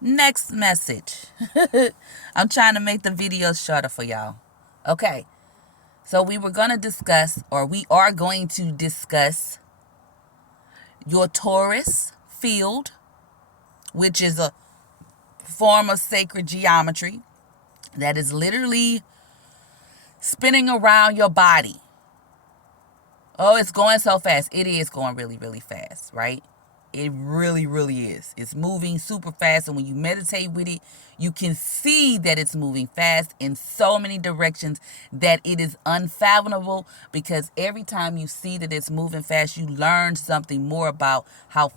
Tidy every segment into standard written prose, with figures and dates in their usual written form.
Next message. I'm trying to make the video shorter for y'all. Okay, so we are going to discuss your Torus field, which is a form of sacred geometry that is literally spinning around your body. Oh, it's going so fast. It is going really, really fast, right? It really, really is. It's moving super fast. And when you meditate with it, you can see that it's moving fast in so many directions that it is unfathomable, because every time you see that it's moving fast, you learn something more about how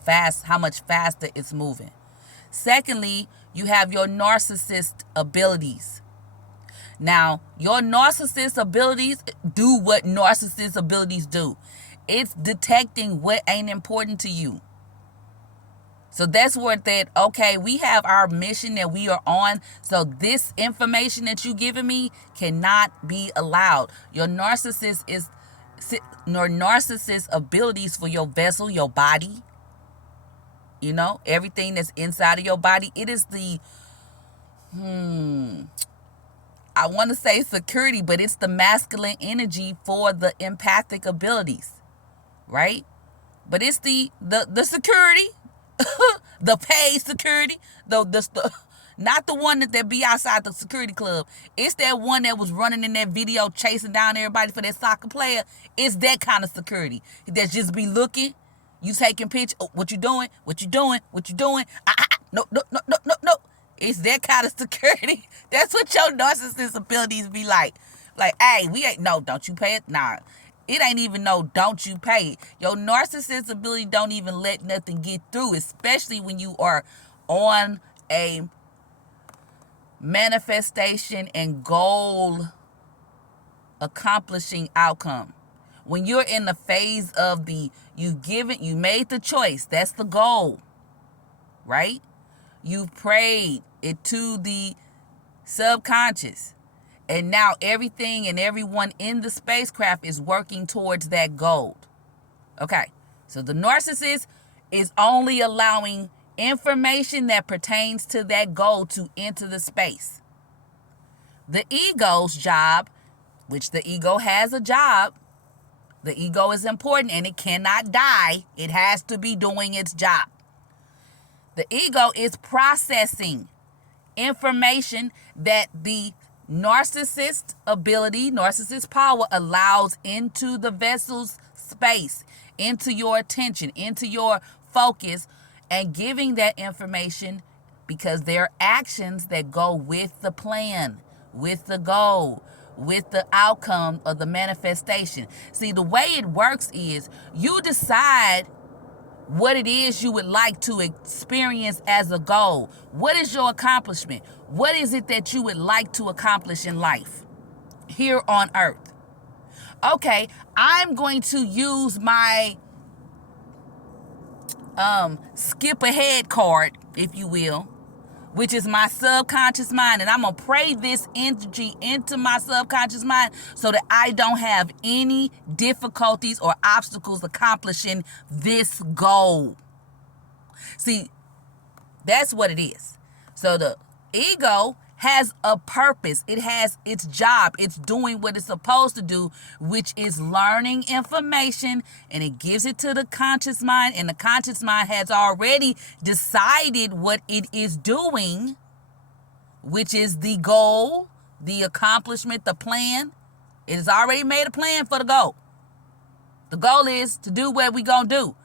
much faster it's moving. Secondly, you have your narcissist abilities. Now, your narcissist abilities do what narcissist abilities do. It's detecting what ain't important to you. So that's where okay, we have our mission that we are on. So this information that you giving me cannot be allowed. Your narcissist abilities for your vessel, your body, everything that's inside of your body. It is the, I want to say security, but it's the masculine energy for the empathic abilities, right? But it's the security, the paid security, the not the one that be outside the security club. It's that one that was running in that video chasing down everybody for that soccer player. It's that kind of security that just be looking. You taking pictures. Oh, what you doing? What you doing? What you doing? No, no, no, no, no, no. It's that kind of security. That's what your narcissist abilities be like. Like, hey, we ain't, no, don't you pay it? Nah. It ain't even no don't you pay it. Your narcissist ability don't even let nothing get through, especially when you are on a manifestation and goal accomplishing outcome. When you're in the phase of you made the choice. That's the goal, right? You prayed it to the subconscious. And now everything and everyone in the spacecraft is working towards that goal. Okay, so the narcissist is only allowing information that pertains to that goal to enter the space. The ego's job, which the ego has a job, the ego is important and it cannot die. It has to be doing its job. The ego is processing information that the narcissist power allows into the vessel's space, into your attention, into your focus, and giving that information because there are actions that go with the plan, with the goal, with the outcome of the manifestation. See, the way it works is you decide what it is you would like to experience as a goal. What is your accomplishment? What is it that you would like to accomplish in life here on earth? Okay, I'm going to use my skip ahead card, if you will, which is my subconscious mind. And I'm going to pray this energy into my subconscious mind so that I don't have any difficulties or obstacles accomplishing this goal. See, that's what it is. So the ego has a purpose. It has its job. It's doing what it's supposed to do, which is learning information, and it gives it to the conscious mind, and the conscious mind has already decided what it is doing, which is the goal, the accomplishment, the plan. It has already made a plan for the goal. The goal is to do what we gonna do.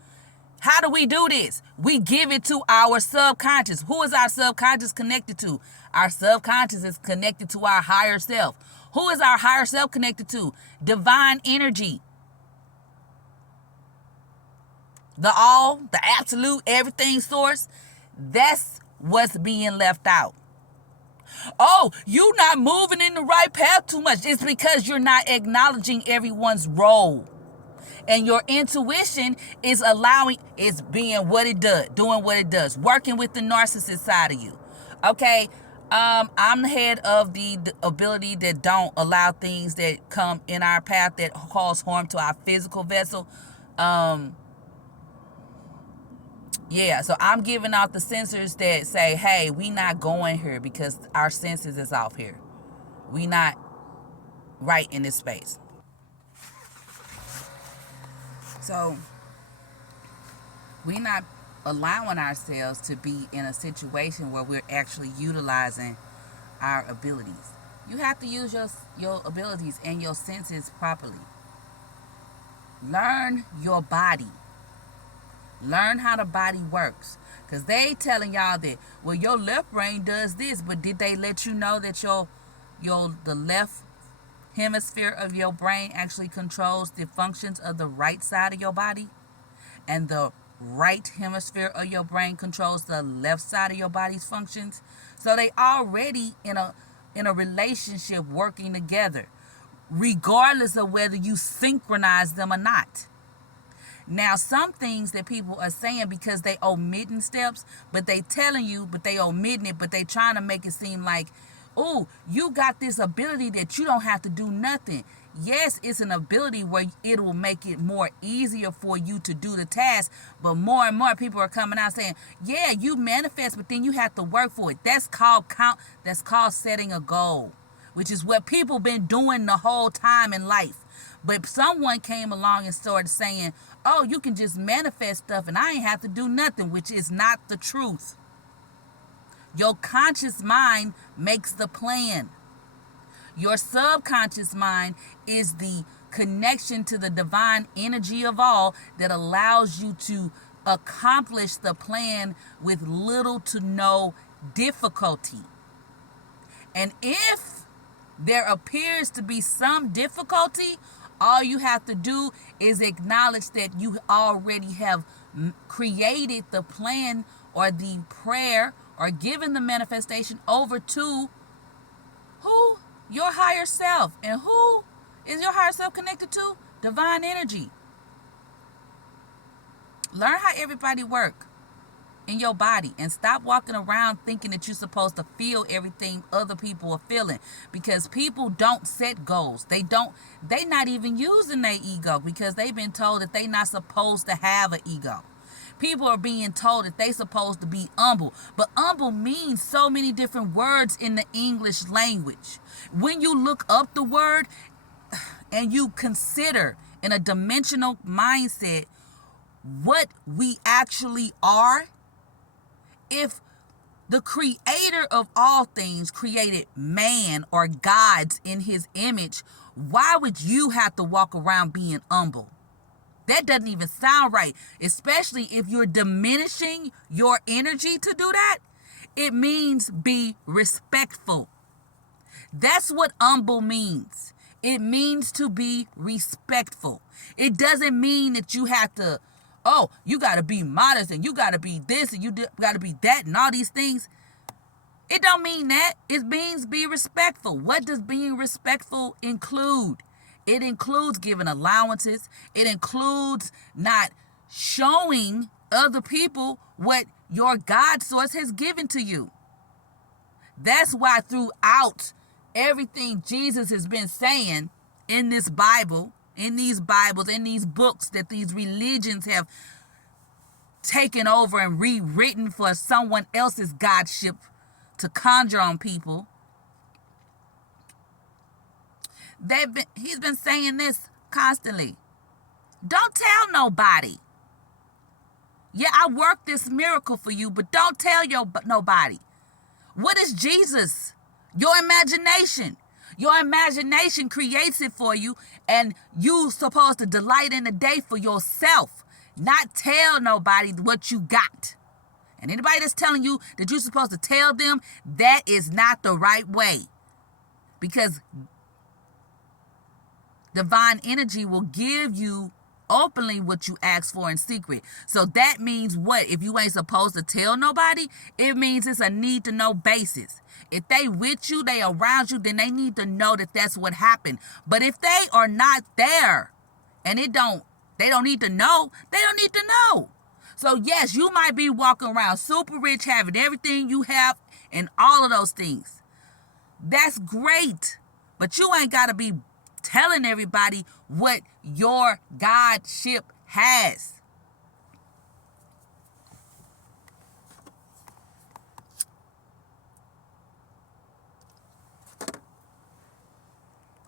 How do we do this? We give it to our subconscious. Who is our subconscious connected to? Our subconscious is connected to our higher self. Who is our higher self connected to? Divine energy. The all, the absolute, everything source. That's what's being left out. Oh, you're not moving in the right path too much. It's because you're not acknowledging everyone's role. And your intuition is being what it does, doing what it does, working with the narcissist side of you. Okay, I'm the head of the ability that don't allow things that come in our path that cause harm to our physical vessel. Yeah, so I'm giving out the sensors that say, hey, we not going here because our senses is off here. We not right in this space. So we not allowing ourselves to be in a situation where we're actually utilizing our abilities. You have to use your abilities and your senses properly. Learn your body. Learn how the body works. Because they telling y'all that, well, your left brain does this, but did they let you know that the left hemisphere of your brain actually controls the functions of the right side of your body? And the right hemisphere of your brain controls the left side of your body's functions? So they already in a relationship working together, regardless of whether you synchronize them or not. Now, some things that people are saying because they omitting steps, but they telling you, but they omitting it, but they trying to make it seem like, oh, you got this ability that you don't have to do nothing. Yes, it's an ability where it will make it more easier for you to do the task, but more and more people are coming out saying, yeah, you manifest, but then you have to work for it. That's called setting a goal, which is what people been doing the whole time in life. But someone came along and started saying, oh, you can just manifest stuff and I ain't have to do nothing, which is not the truth. Your conscious mind makes the plan. Your subconscious mind is the connection to the divine energy of all that allows you to accomplish the plan with little to no difficulty. And if there appears to be some difficulty, all you have to do is acknowledge that you already have created the plan or the prayer or given the manifestation over to who? Your higher self. And who is your higher self connected to? Divine energy. Learn how everybody works in your body and stop walking around thinking that you're supposed to feel everything other people are feeling, because people don't set goals. They not even using their ego because they've been told that they not supposed to have an ego. People are being told that they supposed to be humble, but humble means so many different words in the English language. When you look up the word and you consider in a dimensional mindset what we actually are, if the creator of all things created man or gods in his image, why would you have to walk around being humble? That doesn't even sound right, especially if you're diminishing your energy to do that. It means be respectful. That's what humble means. It means to be respectful. It doesn't mean that you have to, oh, you got to be modest and you got to be this and you got to be that and all these things. It don't mean that. It means be respectful. What does being respectful include? It includes giving allowances. It includes not showing other people what your God source has given to you. That's why throughout everything Jesus has been saying in this Bible, in these Bibles, in these books that these religions have taken over and rewritten for someone else's godship to conjure on people, he's been saying this constantly. Don't tell nobody. Yeah, I worked this miracle for you, but don't tell nobody. What is Jesus? Your imagination. Your imagination creates it for you, and you supposed to delight in the day for yourself, not tell nobody what you got. And anybody that's telling you that you're supposed to tell them, that is not the right way. Because divine energy will give you openly what you ask for in secret. So that means what? If you ain't supposed to tell nobody, it means it's a need to know basis. If they with you, they around you, then they need to know that that's what happened. But if they are not there and they don't need to know, they don't need to know. So yes, you might be walking around super rich, having everything you have and all of those things. That's great. But you ain't got to be telling everybody what your godship has.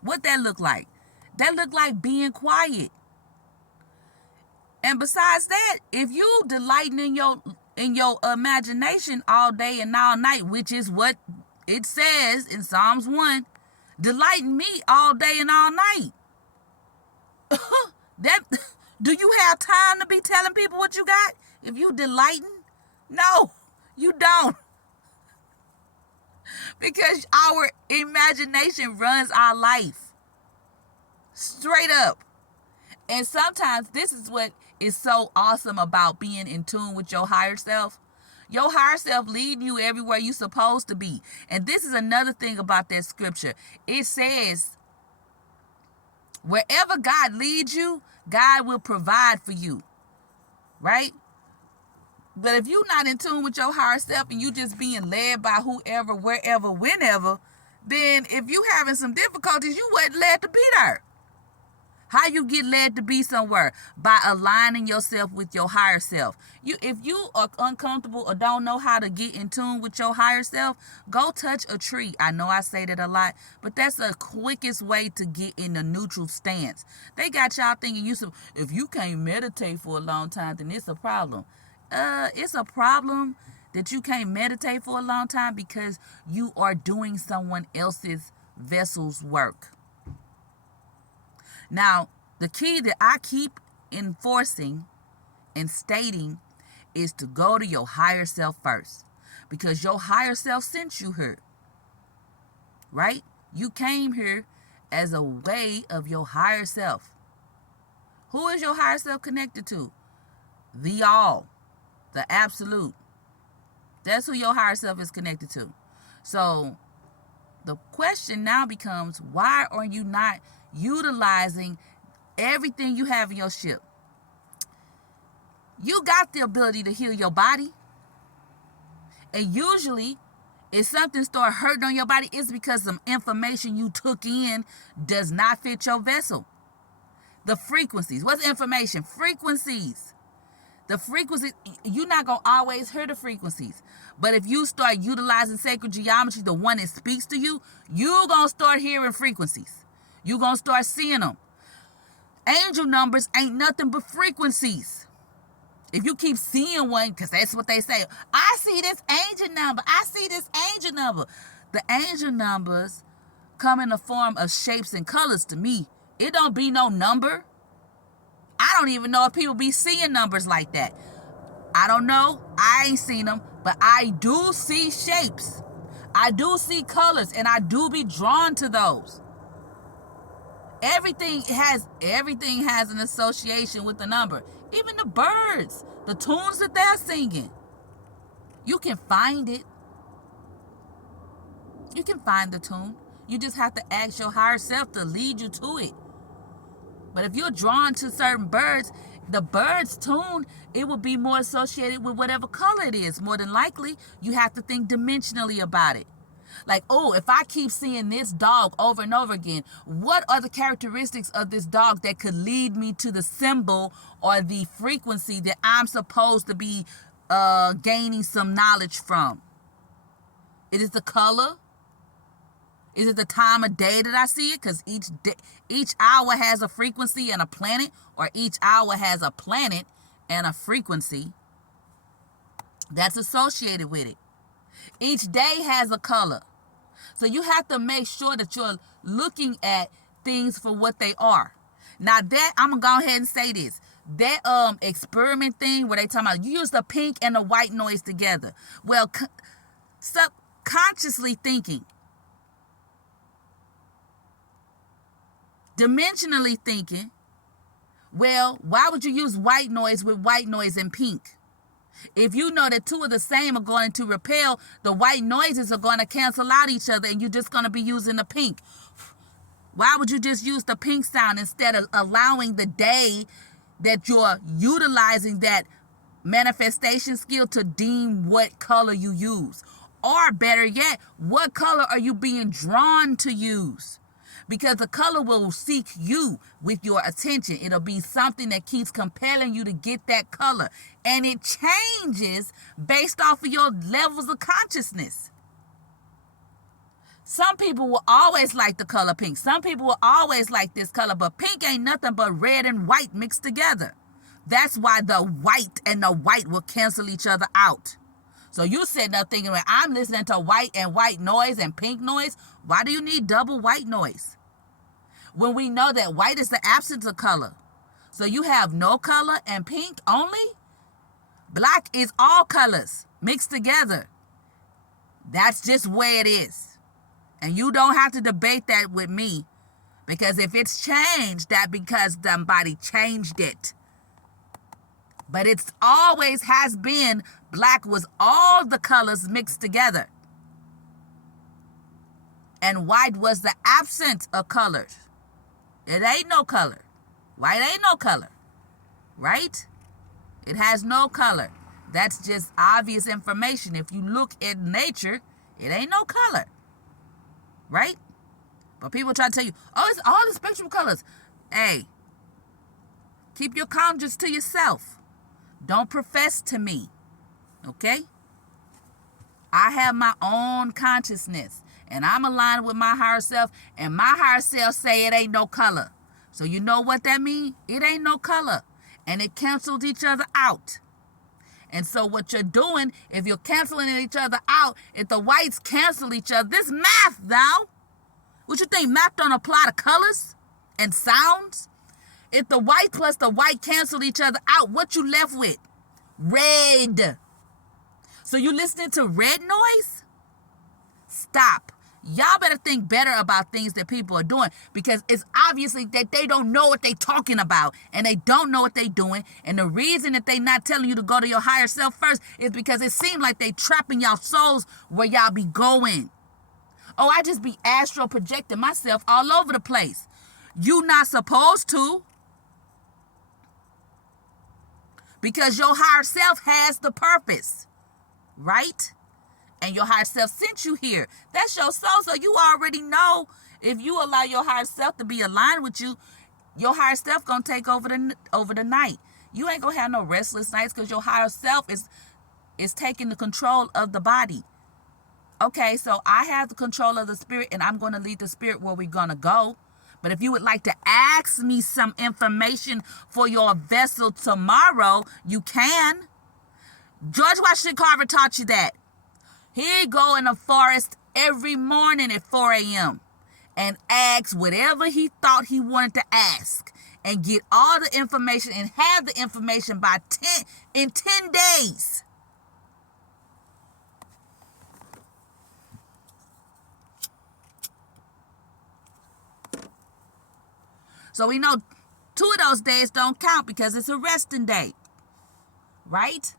What that look like? That look like being quiet. And besides that, if you delighting in your imagination all day and all night, which is what it says in Psalms 1, delight in me all day and all night. That do you have time to be telling people what you got? If you delighting? No, you don't. Because our imagination runs our life. Straight up. And sometimes this is what is so awesome about being in tune with your higher self. Your higher self leading you everywhere you're supposed to be. And this is another thing about that scripture. It says, wherever God leads you, God will provide for you. Right? But if you're not in tune with your higher self and you just being led by whoever, wherever, whenever, then if you having some difficulties, you wasn't led to be there. How you get led to be somewhere? By aligning yourself with your higher self. If you are uncomfortable or don't know how to get in tune with your higher self, go touch a tree. I know I say that a lot, but that's the quickest way to get in a neutral stance. They got y'all thinking if you can't meditate for a long time, then it's a problem. It's a problem that you can't meditate for a long time because you are doing someone else's vessel's work. Now, the key that I keep enforcing and stating is to go to your higher self first, because your higher self sent you here, right? You came here as a way of your higher self. Who is your higher self connected to? The all, the absolute. That's who your higher self is connected to. So the question now becomes, why are you not utilizing everything you have in your ship? You got the ability to heal your body. And usually, if something starts hurting on your body, it's because some information you took in does not fit your vessel. The frequencies. What's information? Frequencies. The frequencies, you're not going to always hear the frequencies. But if you start utilizing sacred geometry, the one that speaks to you, you're going to start hearing frequencies. You're going to start seeing them. Angel numbers ain't nothing but frequencies. If you keep seeing one, because that's what they say, I see this angel number. I see this angel number. The angel numbers come in the form of shapes and colors to me. It don't be no number. I don't even know if people be seeing numbers like that. I don't know. I ain't seen them. But I do see shapes. I do see colors. And I do be drawn to those. Everything has an association with the number. Even the birds. The tunes that they're singing. You can find it. You can find the tune. You just have to ask your higher self to lead you to it. But if you're drawn to certain birds, the bird's tune, it will be more associated with whatever color it is. More than likely, you have to think dimensionally about it. Like, oh, if I keep seeing this dog over and over again, what are the characteristics of this dog that could lead me to the symbol or the frequency that I'm supposed to be gaining some knowledge from? It is the color. Is it the time of day that I see it? Because each hour has a frequency and a planet, or each hour has a planet and a frequency that's associated with it. Each day has a color. So you have to make sure that you're looking at things for what they are. Now that, I'm going to go ahead and say this. That experiment thing where they talking about you use the pink and the white noise together. Well, subconsciously thinking, dimensionally thinking, well, why would you use white noise with white noise and pink? If you know that two of the same are going to repel, the white noises are going to cancel out each other and you're just going to be using the pink. Why would you just use the pink sound instead of allowing the day that you're utilizing that manifestation skill to deem what color you use? Or better yet, what color are you being drawn to use? Because the color will seek you with your attention. It'll be something that keeps compelling you to get that color. And it changes based off of your levels of consciousness. Some people will always like the color pink. Some people will always like this color, but pink ain't nothing but red and white mixed together. That's why the white and the white will cancel each other out. So you sitting up thinking, well, I'm listening to white and white noise and pink noise. Why do you need double white noise? When we know that white is the absence of color. So you have no color and pink only? Black is all colors mixed together. That's just where it is. And you don't have to debate that with me. Because if it's changed, that because somebody changed it. But it's always has been, black was all the colors mixed together. And white was the absence of colors. It ain't no color. White ain't no color. Right? It has no color. That's just obvious information. If you look at nature, it ain't no color. Right? But people try to tell you, oh, it's all the spectrum of colors. Hey, keep your conscience to yourself. Don't profess to me. Okay? I have my own consciousness. And I'm aligned with my higher self. And my higher self say it ain't no color. So you know what that means? It ain't no color. And it cancels each other out. And so what you're doing, if you're canceling each other out, if the whites cancel each other, this math now. What you think, math don't apply to colors and sounds? If the white plus the white cancel each other out, what you left with? Red. So you listening to red noise? Stop. Y'all better think better about things that people are doing, because it's obviously that they don't know what they talking about and they don't know what they doing. And the reason that they not telling you to go to your higher self first is because it seems like they trapping y'all souls where y'all be going. Oh, I just be astral projecting myself all over the place. You not supposed to. Because your higher self has the purpose, right? And your higher self sent you here. That's your soul. So you already know, if you allow your higher self to be aligned with you, your higher self gonna take over the night. You ain't gonna have no restless nights because your higher self is taking the control of the body. Okay, so I have the control of the spirit, and I'm going to lead the spirit where we're going to go. But if you would like to ask me some information for your vessel tomorrow, you can. George Washington Carver taught you that. He'd go in the forest every morning at 4 a.m. and ask whatever he thought he wanted to ask and get all the information and have the information in 10 days. So we know 2 of those days don't count because it's a resting day, right?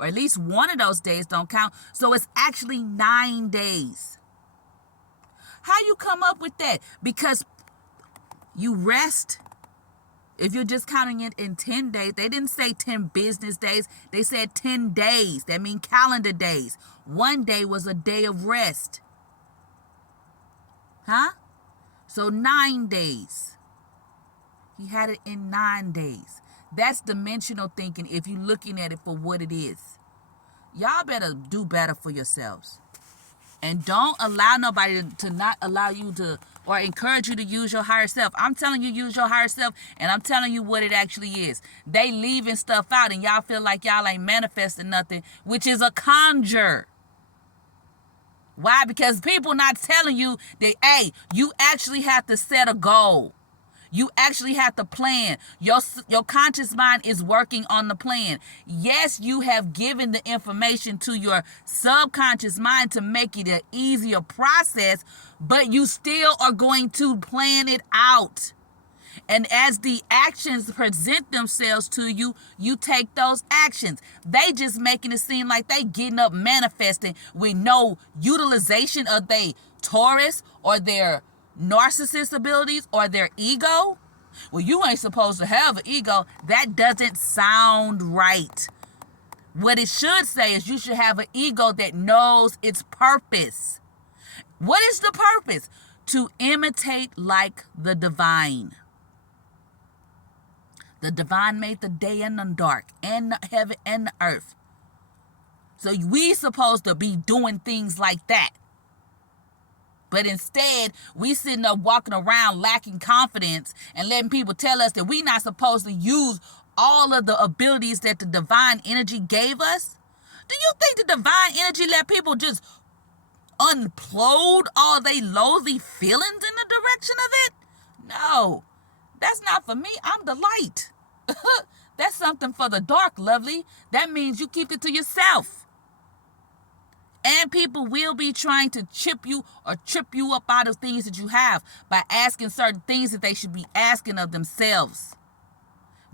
Or at least 1 of those days don't count. So it's actually 9 days. How you come up with that? Because you rest. If you're just counting it in 10 days, they didn't say 10 business days. They said 10 days. That means calendar days. 1 day was a day of rest. Huh? So 9 days. He had it in 9 days. That's dimensional thinking if you're looking at it for what it is. Y'all better do better for yourselves. And don't allow nobody to not allow you to, or encourage you to use your higher self. I'm telling you, use your higher self, and I'm telling you what it actually is. They leaving stuff out, and y'all feel like y'all ain't manifesting nothing, which is a conjure. Why? Because people not telling you that, hey, you actually have to set a goal. You actually have to plan. Your conscious mind is working on the plan. Yes, you have given the information to your subconscious mind to make it an easier process, but you still are going to plan it out. And as the actions present themselves to you, you take those actions. They just making it seem like they getting up manifesting with no utilization of their Torus or their narcissist abilities or their ego. Well, you ain't supposed to have an ego. That doesn't sound right. What it should say is you should have an ego that knows its purpose. What is the purpose? To imitate like the divine. The divine made the day and the dark and the heaven and the earth. So we supposed to be doing things like that. But instead, we sitting up walking around lacking confidence and letting people tell us that we're not supposed to use all of the abilities that the divine energy gave us. Do you think the divine energy let people just unplode all they loathy feelings in the direction of it? No, that's not for me. I'm the light. That's something for the dark, lovely. That means you keep it to yourself. And people will be trying to chip you or trip you up out of things that you have by asking certain things that they should be asking of themselves.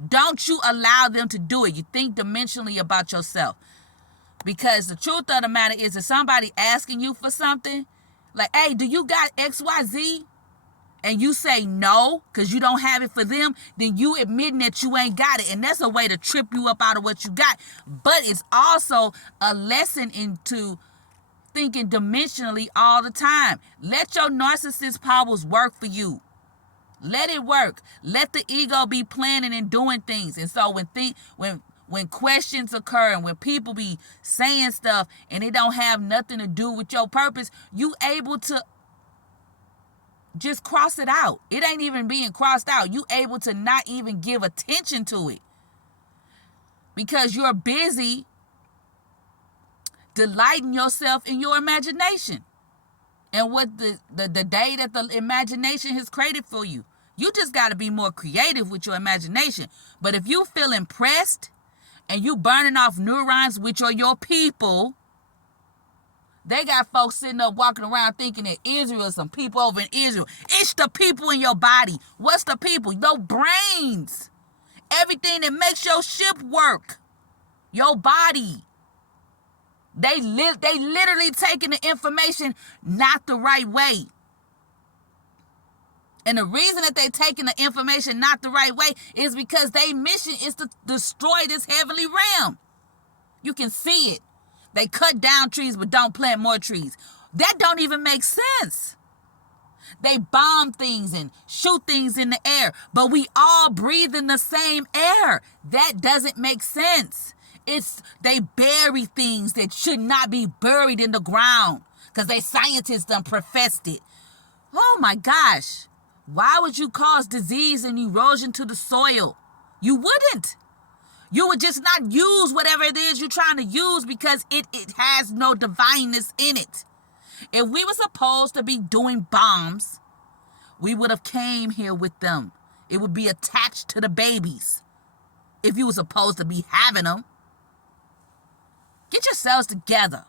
Don't you allow them to do it. You think dimensionally about yourself. Because the truth of the matter is, if somebody asking you for something, like, hey, do you got XYZ? And you say no because you don't have it for them, then you admitting that you ain't got it. And that's a way to trip you up out of what you got. But it's also a lesson into thinking dimensionally all the time. Let your narcissist powers work for you. Let it work. Let the ego be planning and doing things. And so when questions occur and when people be saying stuff and it don't have nothing to do with your purpose, you able to just cross it out. It ain't even being crossed out. You able to not even give attention to it because you're busy delighting yourself in your imagination and what the day that the imagination has created for you. You just got to be more creative with your imagination. But if you feel impressed and you burning off neurons, which are your people, they got folks sitting up walking around thinking that Israel is some people over in Israel. It's the people in your body. What's the people? Your brains. Everything that makes your ship work. Your body. They literally taking the information not the right way. And the reason that they taking the information not the right way is because their mission is to destroy this heavenly realm. You can see it. They cut down trees but don't plant more trees. That don't even make sense. They bomb things and shoot things in the air, but we all breathe in the same air. That doesn't make sense. They bury things that should not be buried in the ground because they scientists done professed it. Oh my gosh. Why would you cause disease and erosion to the soil? You wouldn't. You would just not use whatever it is you're trying to use because it has no divineness in it. If we were supposed to be doing bombs, we would have came here with them. It would be attached to the babies. If you were supposed to be having them. Get yourselves together.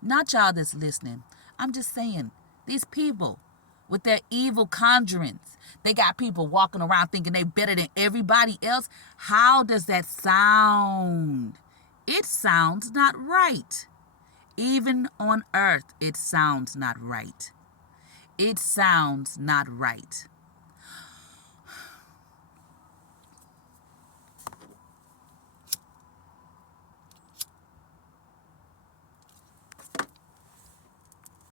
Not y'all that's listening. I'm just saying, these people with their evil conjurings, they got people walking around thinking they better than everybody else. How does that sound? It sounds not right. Even on earth, it sounds not right. It sounds not right.